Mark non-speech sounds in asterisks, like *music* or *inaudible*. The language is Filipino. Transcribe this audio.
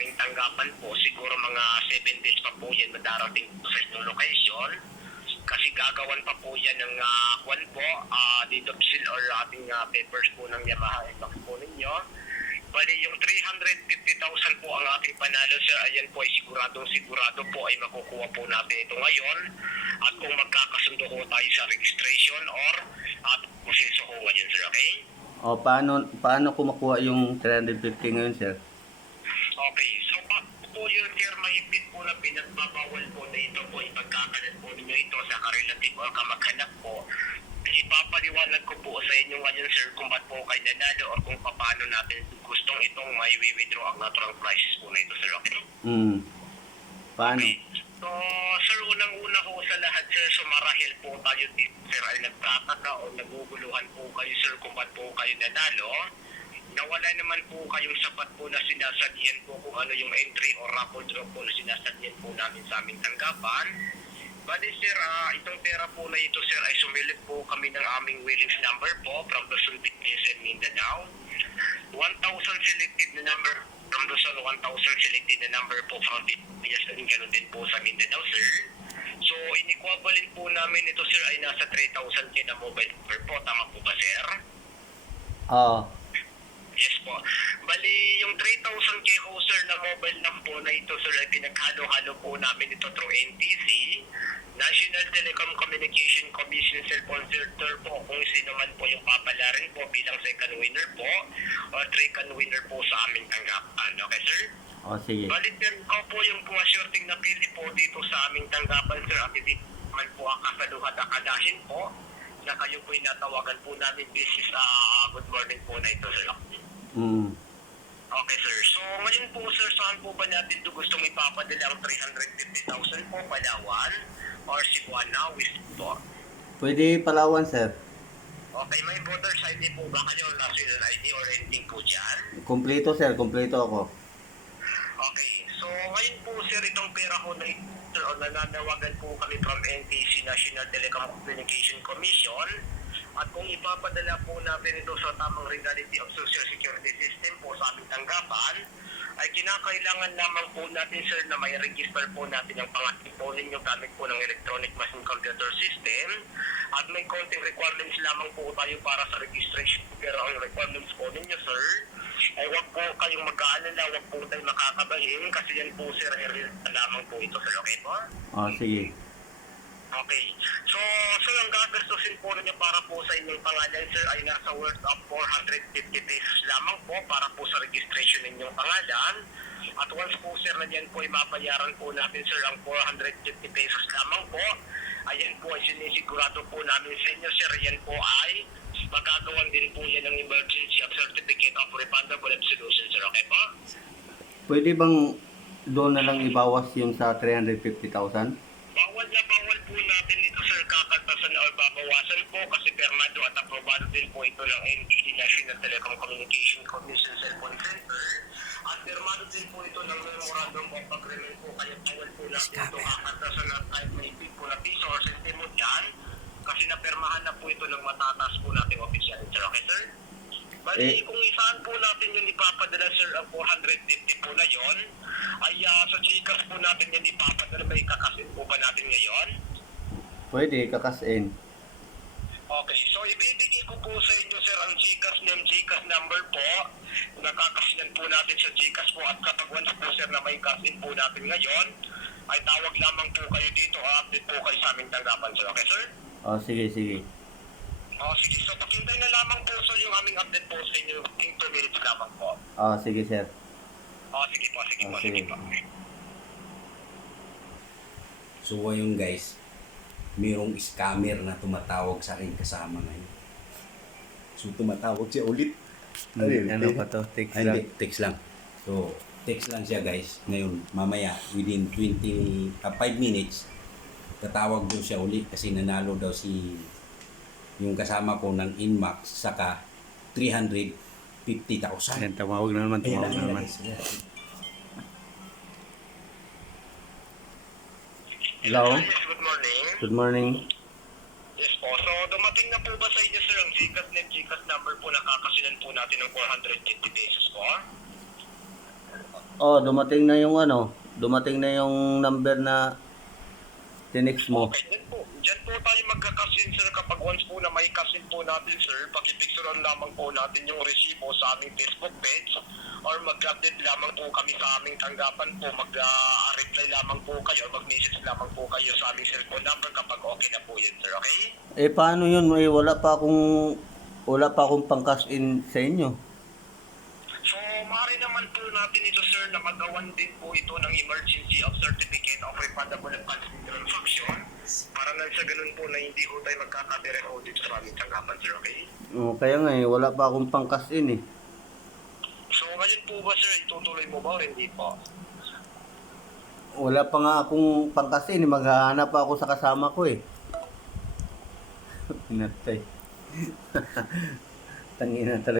aming tanggapan po. Siguro mga 7 days pa po yan madarating po sa inyong location. Kasi gagawan pa po yan ng uh, kwan po, uh, dito seal or ating ah, papers po ng Yamaha Emax po ninyo. Bali yung 350,000 po ang ating panalo sir, ayan po ay siguradong sigurado po ay makukuha po natin ito ngayon. At kung magkakasundo ho tayo sa registration or at proseso ho ngayon sir, okay? O, paano, paano ko makuha yung 350 ngayon, sir? Okay, so pa po yung sir mahigpit po na pinagbabawal po na ito po ipagkakalat po ninyo ito sa karelative o kamag-anak po. Ipapaliwanag ko po sa inyo ngayon sir kung ba't po kayo nanalo or kung paano natin gustong itong may withdraw ang natural prices po na ito sir. Okay? Hmm. Paano? Okay. So, sir, unang-una ho sa lahat, sir, so marahil po tayo dito, sir, ay nagtataka o naguguluhan po kayo, sir, kung ba't po kayo nanalo. Nawala naman po kayong sapat po na sinasadyan po kung ano yung entry or raffle draw po na sinasadyan po namin sa aming tanggapan. Bali, sir, ah, itong pera po na ito, sir, ay sumilip po kami ng aming winnings number po from Luzon, Visayas, and Mindanao. 1,000 selected na number from Luzon, 1,000 selected na number po from Visayas, and ganoon din po sa Mindanao, sir. So, inikwabalin po namin ito, sir, ay nasa 3,000 k na mobile number po. Tama po ba, sir? Oo. Yes po. Bali, yung 3,000 k ho, sir, na mobile number po na ito, sir, ay pinaghalo-halo po namin ito through NTC, National Telecom Communication Commission Cellphone Filter po, kung sino man po yung papalarin po bilang second winner po or second winner po sa aming tanggapan. Okay, sir? O, sige. Bali, sir, ako po yung pumasyurting napili po dito sa aming tanggapan, sir, at hindi man po ang kasaluhan na kadahin po na kayo po natawagan po namin business ah, good morning po na ito, sir. Hmm. Okay, sir. So, ngayon po, sir, saan po ba natin ito gustong ipapadala ang 350,000 po, Palawan or Cebuana, West po? Pwede Palawan, sir. Okay, may voter's ID po ba kayo, national ID or anything po dyan? Kompleto, sir. Kompleto ako. Okay, so ngayon po, sir, itong pera ko na ito, sir, o nananawagan po kami from NTC, National Telecom Communication Commission, at kung ipapadala po natin ito sa tamang regality of Social Security System po sa aming tanggapan, ay kinakailangan lamang po natin sir na may register po natin ang pangating po ninyo gamit po ng electronic machine computer system at may konting requirements lamang po tayo para sa registration pero ang requirements po ninyo sir ay wag po kayong mag-aalala, wag po tayo makakabahin kasi yan po sir ay lamang po ito sir, okay po? O, sige. Okay. So, sir, ang gagastusin po ninyo para po sa inyong pangalan, sir, ay nasa worth of 450 pesos lamang po para po sa registration ninyong pangalan. At once po, sir, na dyan po ay mabayaran po natin, sir, ang 450 pesos lamang po. Ayan po ay sinisigurado po namin sa inyo, sir. Yan po ay magagawan din po yan ng emergency of certificate of refundable absolution, sir. Okay po? Pwede bang doon na lang ibawas yung sa 350,000? Bawal na bawal po natin ito sir kakaltasan or babawasan po kasi permado at aprobado din po ito ng NTC National Telecom Communication Commission Cellphone Center at permado din po ito ng Agreement po kaya bawal po natin ito kakaltasan ng kahit may big po na piso or sentimo dyan kasi napermahan na po ito ng matataas po nating official sir okay sir? Bali, Eh. kung isaan po natin yung ipapadala sir ang 450 po na yon ay ah, sa Gcash po natin yan ipapadala may kakasin po ba natin ngayon? Pwede, kakasin. Okay, so ibibigay ko po sa inyo sir ang Gcash name, Gcash number po. Nakakasinan po natin sa Gcash po at kapag once po sir na may cash in po natin ngayon, ay tawag lamang po kayo dito, update po kayo sa aming tanggapan sir. Okay sir? O, sige, sige. O sige, so pakintay na lamang po sir yung aming update po sa inyo in 2 minutes lamang po. O, sige, sir. O sige po, sige po, Oh, sige sige. po. So ngayon guys, mayroong scammer na tumatawag sa akin kasama ngayon. So tumatawag siya ulit. Ano pa to? Text Ay, lang. hindi, text lang. So, text lang siya guys. Ngayon, mamaya, within 20, 5 minutes, tatawag daw siya ulit kasi nanalo daw si yung kasama ko ng Inmax saka 350,000. Ayan, tumawag na naman, tumawag na naman. Hello? Yes, good morning. Good morning. Yes po. So, dumating na po ba sa inyo, sir, ang Gcash net Gcash number po na kakasinan po natin ng 450 pesos po? Oh, dumating na yung ano, dumating na yung number na tinext mo. Okay, po. Dyan po tayo magkakasin, sir. Kapag once po na may kasin po natin, sir, pakipicturean lamang po natin yung resibo sa aming Facebook page or mag-update lamang po kami sa aming tanggapan po. Mag-reply lamang po kayo or mag-message lamang po kayo sa aming cellphone number kapag okay na po yun, sir. Okay? Eh paano yun? Eh, wala pa akong wala pa akong pang-cash in sa inyo. So, maaari naman po natin ito, sir, na magawan din po ito ng emergency of certificate of refundable funds para na sa ganun po na hindi ho tayo magkakapire audit sa aming tanggapan, sir. Okay? Oh, kaya nga eh, wala pa akong pang-cash in eh. So, ngayon po ba, sir, itutuloy mo ba o hindi po? Wala pa nga akong pang-cash in, eh. maghahanap pa ako sa kasama ko eh. *laughs* Pinatay. *laughs* Tangina talaga.